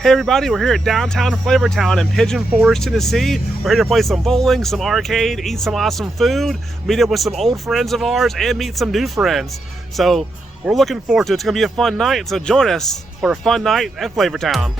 Hey everybody, we're here at downtown Flavortown in Pigeon Forge, Tennessee. We're here to play some bowling, some arcade, eat some awesome food, meet up with some old friends of ours, and meet some new friends. So we're looking forward to it. It's gonna be a fun night, so join us for a fun night at Flavortown.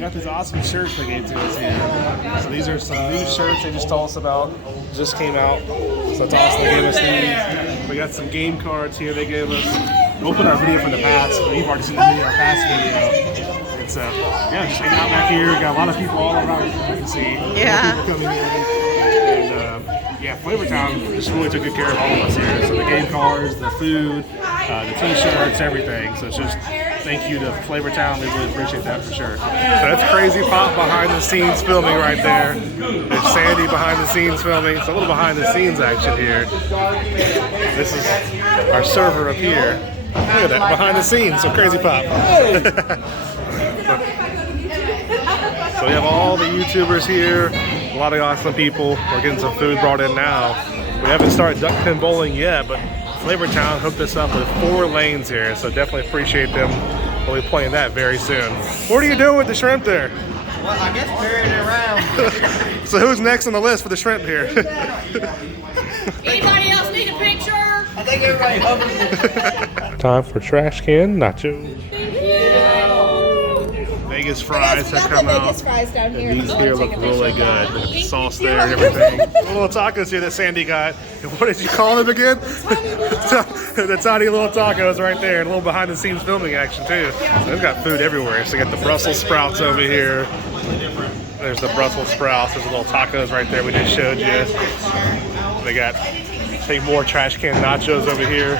Got these awesome shirts they gave to us here. So these are some new shirts they just told us about. Just came out. So that's awesome. They gave us these. We got some game cards here they gave us. We opened our video from the past. You've already seen the video, our past video. It's yeah, just hanging out back here. We got a lot of people all around, as you can see. Yeah. People coming in. And yeah, Flavortown just really took good care of all of us here. So the game cards, the food, the t-shirts, everything. So it's just thank you to Flavortown. We really appreciate that for sure. So that's Crazy Pop behind the scenes filming right there. There's Sandy behind the scenes filming. It's a little behind the scenes action here. This is our server up here. Look at that, behind the scenes. So Crazy Pop. So we have all the YouTubers here. A lot of awesome people. We're getting some food brought in now. We haven't started Duckpin bowling yet, but Flavortown hooked us up with 4 lanes here, so definitely appreciate them. We'll be playing that very soon. What are you doing with the shrimp there? Well, I guess carrying it around. So who's next on the list for the shrimp here? Anybody else need a picture? I think everybody hovers. Time for trash can nachos. Vegas fries have come out. Fries down here. And these here look really good. The sauce there and everything. Little tacos here that Sandy got. And what did you call them again? The tiny little tacos right there. And a little behind the scenes filming action too. So they've got food everywhere. So you got the Brussels sprouts over here. There's the Brussels sprouts. There's the little tacos right there we just showed you. They got, I think, more trash can nachos over here.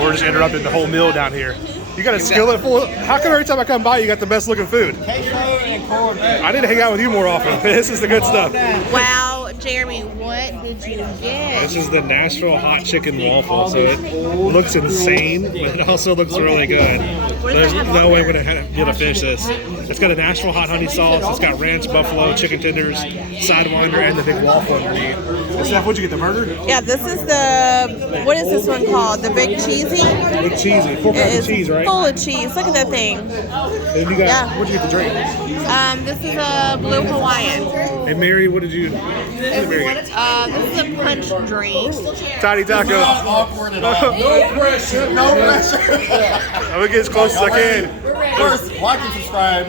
We're just interrupting the whole meal down here. You got a skillet full. How come every time I come by you got the best looking food? Queso and corn. I need to hang out with you more often. This is the good stuff. Wow, Jeremy, what did you get? This is the Nashville hot chicken waffle. So it looks insane, but it also looks really good. There's no way we're gonna be able to finish this. It's got a Nashville hot honey sauce. It's got ranch buffalo, chicken tenders, sidewinder, and the big waffle underneath. And Steph, what'd you get? The burger? Yeah, this is the, what is this one called? The Big Cheesy? Big cheesy. 4 pounds of cheese, right? Full of cheese. Look at that thing. And you got, Yeah. what'd you get to drink? This is a Blue Hawaiian. And Mary, what did you? This is a punch drink. Tiny taco. Awkward at all. No pressure. No pressure. I'm gonna get as close as I can. First, like and subscribe.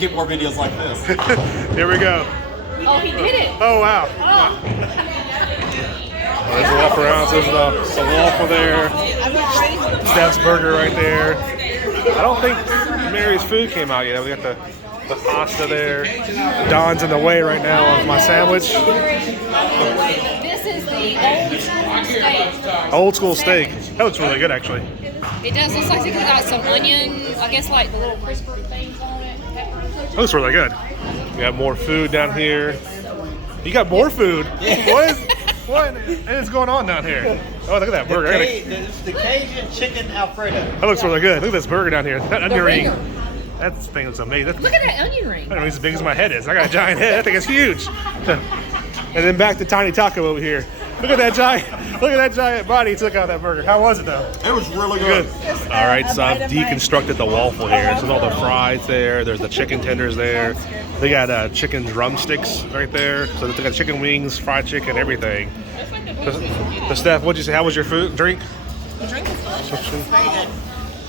Get more videos like this. Here we go. Oh, he did it. Oh wow. There's the waffle rounds. There's the waffle there. Steph's burger right there. I don't think Mary's food came out yet. We got the pasta there. Don's in the way right now of my sandwich. This is the Old school steak. That looks really good actually. It does look like it's got some onion, I guess like the little crisper things on it. That looks really good. We got more food down here. You got more food? What is going on down here? Oh, look at that burger. It's the Cajun chicken Alfredo. That looks really good. Look at this burger down here. That onion ring. That thing is amazing. Look at that onion ring. I don't know, it's as big as my head is. I got a giant head. That thing is huge. And then back to Tiny Taco over here. Look at that giant body he took out of that burger. How was it though? It was really good. All right, so I've deconstructed the waffle here. So there's all the fries there. There's the chicken tenders there. They got chicken drumsticks right there. So they got chicken wings, fried chicken, everything. So Steph, what'd you say? How was your food, drink? The drink is delicious. It's very good.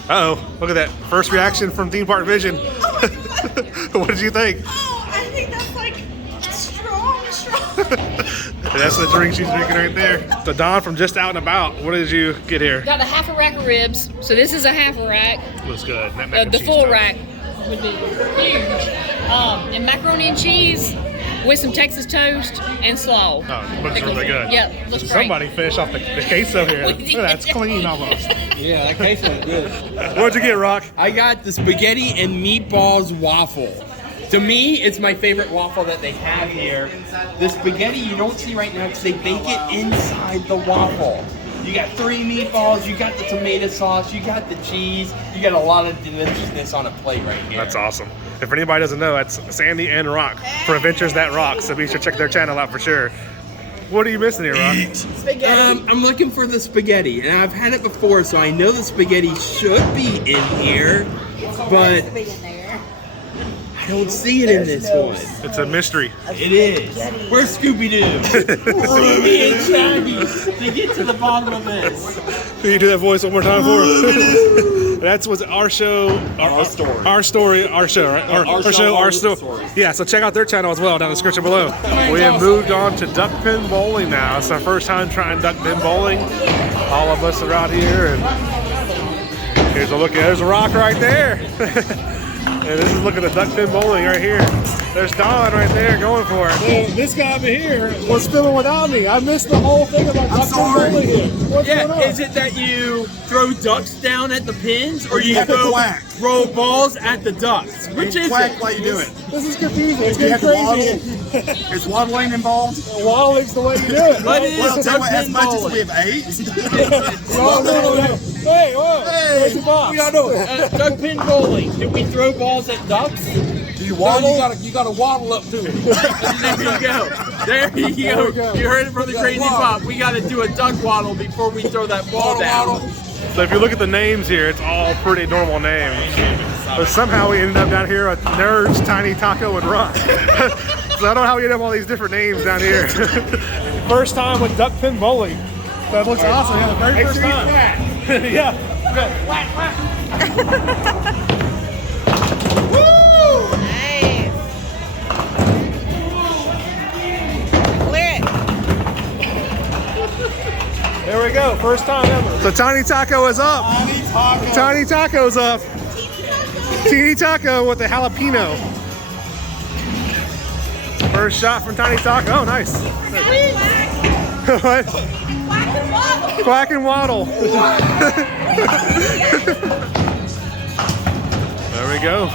Uh-oh, look at that. First reaction from Theme Park Vision. What did you think? Oh, I think that's like strong. And that's the drink she's drinking right there. So Don from Just Out and About, what did you get here? Got a half a rack of ribs. So this is a half a rack. Looks good. The The full rack would be huge. And macaroni and cheese with some Texas toast and slaw. Oh, it looks really good. Yep, looks great. Somebody finished off the queso here. Look at that, it's clean almost. Yeah, that queso is good. What'd you get, Rock? I got the spaghetti and meatballs waffle. To me, it's my favorite waffle that they have here. The spaghetti you don't see right now because they bake it inside the waffle. You got 3 meatballs, you got the tomato sauce, you got the cheese, you got a lot of deliciousness on a plate right here. That's awesome. If anybody doesn't know, that's Sandy and Rock for Adventures That Rock, so be sure to check their channel out for sure. What are you missing here, Rock? Spaghetti. I'm looking for the spaghetti, and I've had it before, so I know the spaghetti should be in here, but I don't see it in this one. It's a mystery. It is. Where's Scooby-Doo? Scooby and Shaggy to get to the bottom of this. Can you do that voice one more time for us? That's what's our show, our story, our show, right? Our show, our story. Yeah, so check out their channel as well down in the description below. We have moved on to Duckpin bowling now. It's our first time trying Duckpin bowling. All of us are out here, and here's a look. There's a Rock right there. And this is looking at Duckpin bowling right here. There's Don right there going for it. Well, this guy over here was filming without me. I missed the whole thing about Duckpin bowling here. What's going on? Is it that you throw ducks down at the pins, or you throw balls at the ducks? Which is it? While you do it. This is confusing. It's getting crazy. Is waddling involved? Waddling's the way you do it. What is Well, tell you what, as Duckpin much as bowling? we have ate. Hey, whoa. Where's the box? Duckpin bowling. Do we throw balls at ducks? Do you waddle? You gotta waddle up to it. There you go. There you go. You heard it from the Crazy Pop. We got to do a duck waddle before we throw that ball down. So if you look at the names here, it's all pretty normal names. But somehow we ended up down here at Nerds, Tiny Taco, and Rock. So I don't know how we ended up all these different names down here. First time with Duckpin bowling. That looks awesome. Yeah, the very first time. Yeah. Nice. Clear it. There we go. First time ever. So Tiny Taco is up. Tiny Taco's up. Teeny Taco with the jalapeno. First shot from Tiny Taco. Oh, nice. What? Quack and waddle. There we go.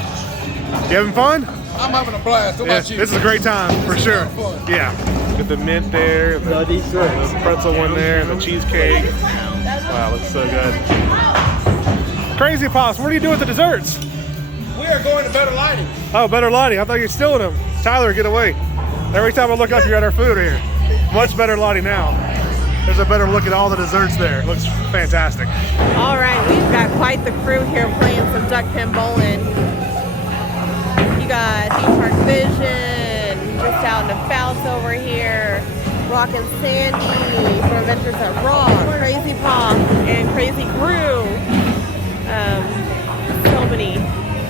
You having fun? I'm having a blast. What about you? This is a great time for sure. Yeah. Get the mint there, the pretzel one there, and the cheesecake. Wow, looks so good. Crazy Pops, what do you do with the desserts? We are going to Better Lighting. Oh, Better Lighting. I thought you were stealing them. Tyler, get away. Every time I look up, you're at our food here. Much Better Lighting now. There's a better look at all the desserts there. It looks fantastic. All right, we've got quite the crew here playing some Duckpin bowling. You got Fieri Vision, just out in the Fouts over here. Rock and Sandy for Adventures at Rock, Crazy Pop, and Crazy Crew. So many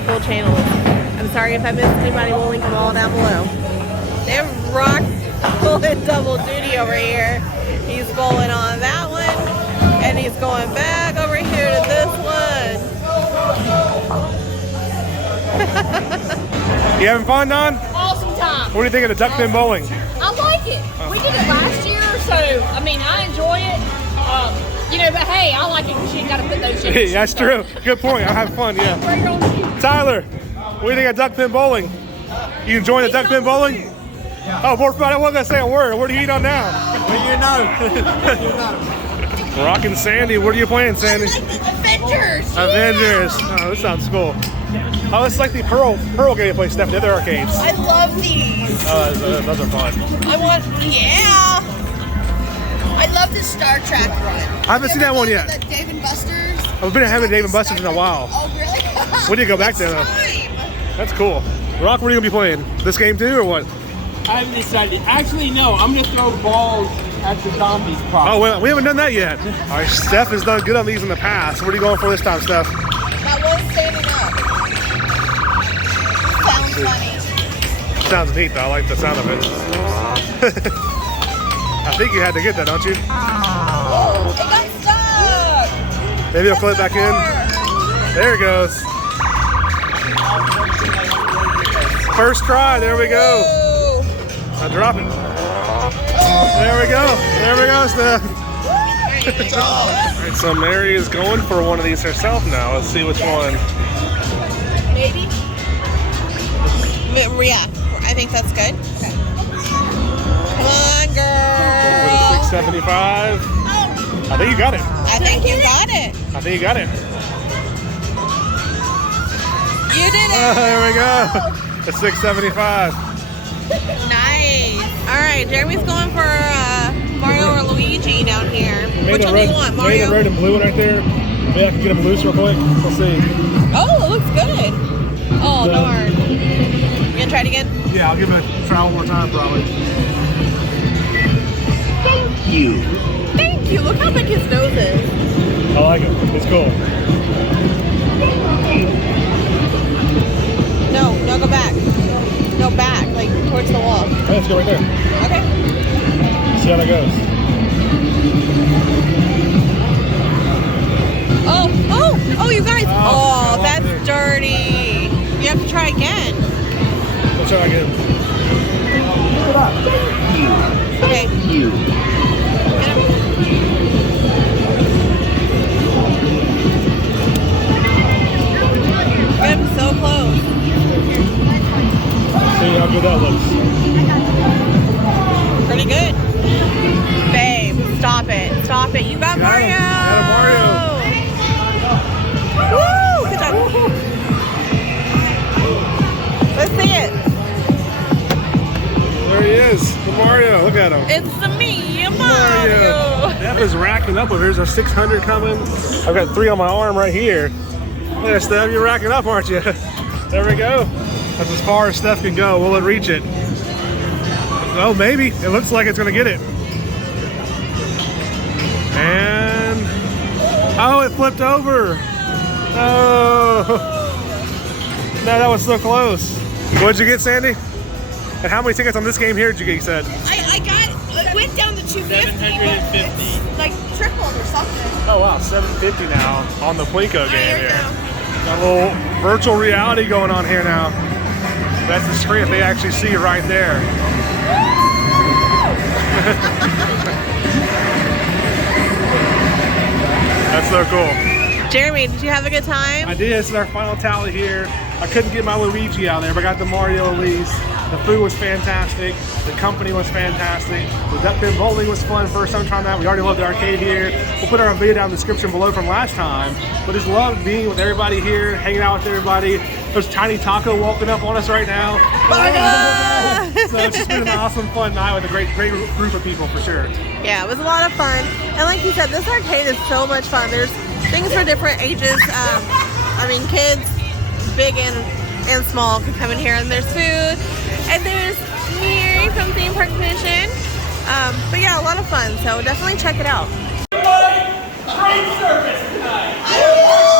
cool channels. I'm sorry if I missed anybody. We'll link them all down below. They have Rock pulling double duty over here. He's bowling on that one, and he's going back over here to this one. You having fun, Don? Awesome time. What do you think of the Duckpin bowling? I like it. We did it last year, so I mean, I enjoy it. But hey, I like it because you ain't got to put those in. That's true. Good point. I have fun, yeah. Right on you. Tyler, what do you think of Duckpin bowling? You enjoying the Duckpin bowling? Oh, more fun. I wasn't going to say a word. What are you eating on now? Rock and Sandy. What are you playing, Sandy? Avengers. Avengers. Oh, this sounds cool. Oh, it's like the Pearl game you play, Steph, the other arcades. I love these. Oh, those are fun. I love the Star Trek one. I haven't seen that one yet. The Dave and Buster's. I've been having Dave and Buster's in a while. Oh, really? We need to go back there, though. That's cool. Rock, what are you going to be playing? This game too, or what? I haven't decided. Actually, no. I'm going to throw balls at the zombies probably. Oh, well, we haven't done that yet. All right, Steph has done good on these in the past. What are you going for this time, Steph? That one's standing up. Sounds funny. Sounds neat, though. I like the sound of it. I think you had to get that, don't you? Oh, it got stuck. Maybe you'll clip back in. There it goes. First try. There we go. Now drop it. There we go. There we go, Steph. All right, so Mary is going for one of these herself now. Let's see which one. Maybe? Yeah, I think that's good. Okay. Come on, girl. 675. I think you got it. I think you got it. I think you got it. You did it. There we go. It's 675. Nice. All right, Jeremy's going for Mario or Luigi down here. Which one do you want, Mario? The red and blue one right there. Maybe I can get them loose real quick. Let's see. Oh, it looks good. Oh, darn. You gonna try it again? Yeah, I'll give it a try one more time probably. Thank you. Thank you. Look how big his nose is. I like it. It's cool. No, go back. No, back, like towards the wall. Hey, let's go right there. Okay. See how that goes. Oh, you guys. Oh, I that's love it. dirty. You have to try again. Let's try again. Okay. Get him. Get him so close. See how good that looks. Pretty good. Babe, stop it. Stop it. You got Mario. Got a Mario. Woo! Good job. Let's see it. There he is. The Mario. Look at him. It's the me, Mario. Steph is racking up. There's a 600 coming. I've got 3 on my arm right here. There, Steph, you're racking up, aren't you? There we go. That's as far as Steph can go. Will it reach it? Oh, maybe. It looks like it's going to get it. And... oh, it flipped over. Oh. No, that was so close. What'd you get, Sandy? And how many tickets on this game here did you get, you said? I got, it went down to 250, but it's like tripled or something. Oh, wow. 750 now on the Plinko game There you here. go. Got a little virtual reality going on here now. That's the screen if they actually see it right there. That's so cool. Jeremy, did you have a good time? I did. This is our final tally here. I couldn't get my Luigi out there, but I got the Mario at least. The food was fantastic. The company was fantastic. The Duckpin bowling was fun. First time trying that. We already loved the arcade here. We'll put our video down in the description below from last time. But just love being with everybody here, hanging out with everybody. There's Tiny Taco walking up on us right now. So it's just been an awesome, fun night with a great group of people for sure. Yeah, it was a lot of fun. And like you said, this arcade is so much fun. There's things for different ages. I mean, kids, big and small, can come in here, and there's food. And there's Fieri from Theme Park Pigeon. But yeah, a lot of fun. So definitely check it out. Great service tonight.